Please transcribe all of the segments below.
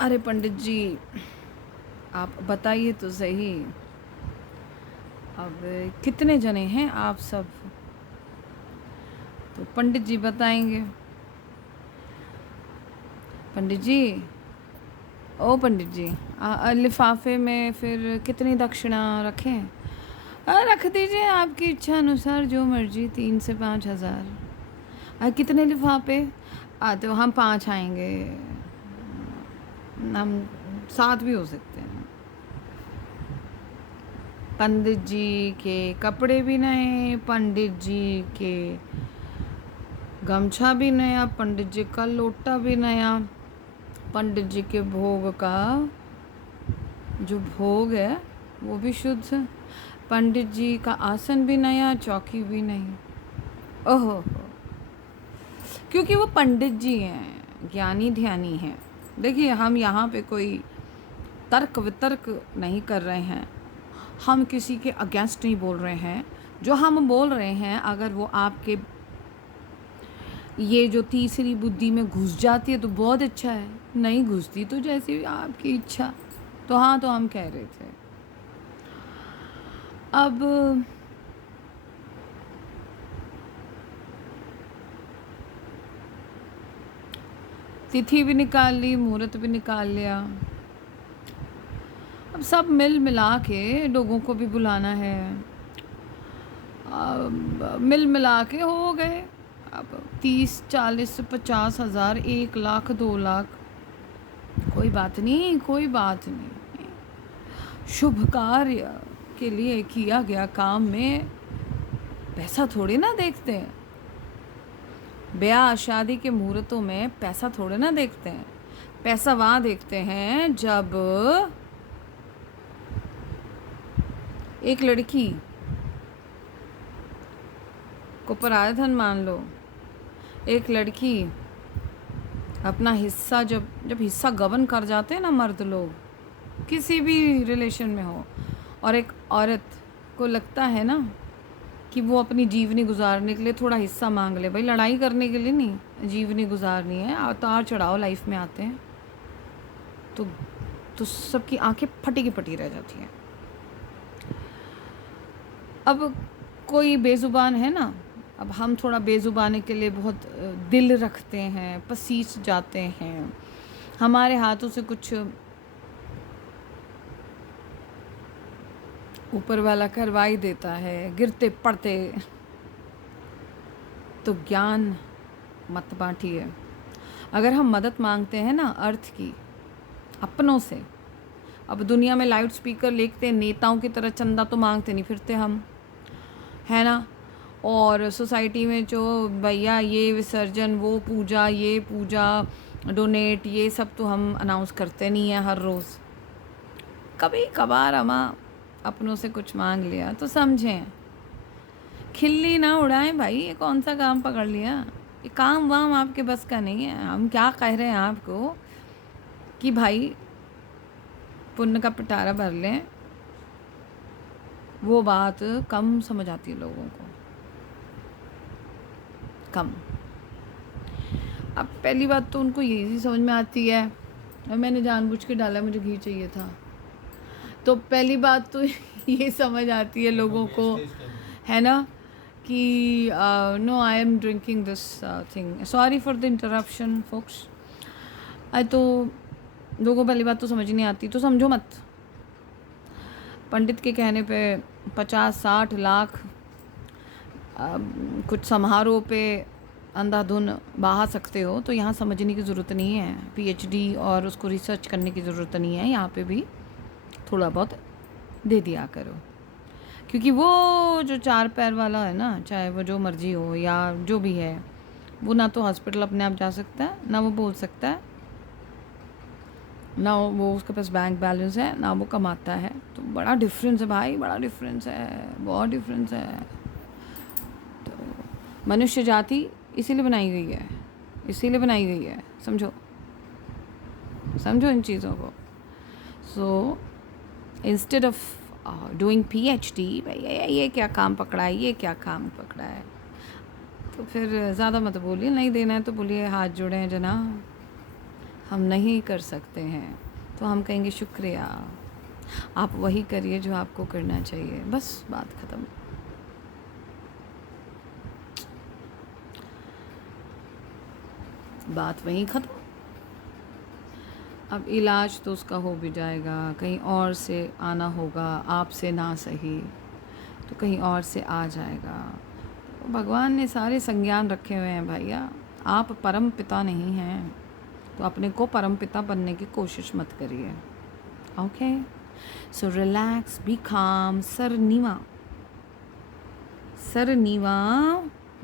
अरे पंडित जी, आप बताइए तो सही। अब कितने जने हैं आप सब? तो पंडित जी बताएंगे। पंडित जी, ओ पंडित जी, लिफाफे में फिर कितनी दक्षिणा रखें? रख दीजिए, आपकी इच्छा अनुसार जो मर्जी, 3 से 5 हज़ार। कितने लिफाफे? तो हम 5 आएंगे। हम 7 भी हो सकते हैं। पंडित जी के कपड़े भी नए, पंडित जी के गमछा भी नया, पंडित जी का लोटा भी नया, पंडित जी के भोग का जो भोग है वो भी शुद्ध, पंडित जी का आसन भी नया, चौकी भी नहीं। ओहो, क्योंकि वो पंडित जी हैं, ज्ञानी ध्यानी हैं। देखिए, हम यहाँ पे कोई तर्क वितर्क नहीं कर रहे हैं, हम किसी के अगेंस्ट नहीं बोल रहे हैं। जो हम बोल रहे हैं, अगर वो आपके ये जो तीसरी बुद्धि में घुस जाती है तो बहुत अच्छा है, नहीं घुसती तो जैसी आपकी इच्छा। तो हाँ, तो हम कह रहे थे अब तिथि भी निकाल ली, मुहूर्त भी निकाल लिया। अब सब मिल मिला के लोगों को भी बुलाना है। अब मिल मिला के हो गए अब 30, 40, 50 हज़ार, 1 लाख, 2 लाख। कोई बात नहीं, कोई बात नहीं। शुभ कार्य के लिए किया गया काम में पैसा थोड़ी ना देखते हैं। ब्याह शादी के मुहूर्तों में पैसा थोड़े ना देखते हैं। पैसा वहाँ देखते हैं जब एक लड़की को पराया धन मान लो, एक लड़की अपना हिस्सा जब जब हिस्सा गबन कर जाते हैं ना मर्द लोग, किसी भी रिलेशन में हो, और एक औरत को लगता है ना कि वो अपनी जीवनी गुजारने के लिए थोड़ा हिस्सा मांग ले। भाई, लड़ाई करने के लिए नहीं, जीवनी गुजारनी है। अवतार चढ़ाओ लाइफ में आते हैं तो सबकी आंखें फटी की फटी रह जाती हैं। अब कोई बेजुबान है ना, अब हम थोड़ा बेजुबाने के लिए बहुत दिल रखते हैं, पसीज जाते हैं, हमारे हाथों से कुछ ऊपर वाला करवाई देता है, गिरते पड़ते। तो ज्ञान मत बांटिए। अगर हम मदद मांगते हैं ना अर्थ की अपनों से, अब दुनिया में लाउड स्पीकर लेते नेताओं की तरह चंदा तो मांगते नहीं फिरते हम, है ना। और सोसाइटी में जो भैया ये विसर्जन, वो पूजा, ये पूजा, डोनेट, ये सब तो हम अनाउंस करते नहीं हैं हर रोज़। कभी कभार हम अपनों से कुछ मांग लिया तो समझें, खिल्ली ना उड़ाएं भाई। ये कौन सा काम पकड़ लिया? ये काम वाम आपके बस का नहीं है। हम क्या कह रहे हैं आपको कि भाई पुण्य का पिटारा भर लें, वो बात कम समझ आती है लोगों को, कम। अब पहली बात तो उनको यही समझ में आती है, और मैंने जानबूझ के डाला, मुझे घी चाहिए था। तो पहली बात तो ये समझ आती है लोगों को, है ना, कि no, I am drinking this thing, sorry for the interruption folks. तो लोगों को पहली बात तो समझ नहीं आती, तो समझो मत। पंडित के कहने पे 50-60 लाख कुछ समारोह पे अंधाधुन बहा सकते हो, तो यहाँ समझने की ज़रूरत नहीं है, पीएचडी और उसको रिसर्च करने की ज़रूरत नहीं है। यहाँ पे भी थोड़ा बहुत दे दिया करो, क्योंकि वो जो 4 पैर वाला है ना, चाहे वो जो मर्जी हो या जो भी है, वो ना तो हॉस्पिटल अपने आप जा सकता है, ना वो बोल सकता है, ना वो उसके पास बैंक बैलेंस है, ना वो कमाता है। तो बड़ा डिफरेंस है भाई, बड़ा डिफरेंस है, बहुत डिफरेंस है। तो मनुष्य जाति इसीलिए बनाई गई है, इसीलिए बनाई गई है, समझो, समझो इन चीज़ों को। So instead of doing PhD, ये क्या काम पकड़ा है, ये क्या काम पकड़ा है, तो फिर ज़्यादा मत बोलिए। नहीं देना है तो बोलिए हाथ जोड़े हैं जनाब, हम नहीं कर सकते हैं तो हम कहेंगे शुक्रिया, आप वही करिए जो आपको करना चाहिए, बस बात ख़त्म। बात वहीं ख़त्म। अब इलाज तो उसका हो भी जाएगा, कहीं और से आना होगा, आपसे ना सही तो कहीं और से आ जाएगा। तो भगवान ने सारे संज्ञान रखे हुए हैं भैया। आप परम पिता नहीं हैं तो अपने को परम पिता बनने की कोशिश मत करिए। ओके, सो रिलैक्स, बी काम, सर नीवा, सर नीवा,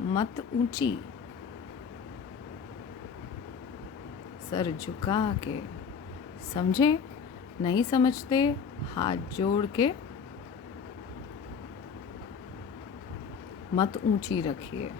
मत ऊंची, सर झुका के। समझे? नहीं समझते हाथ जोड़ के मत ऊंची रखिए।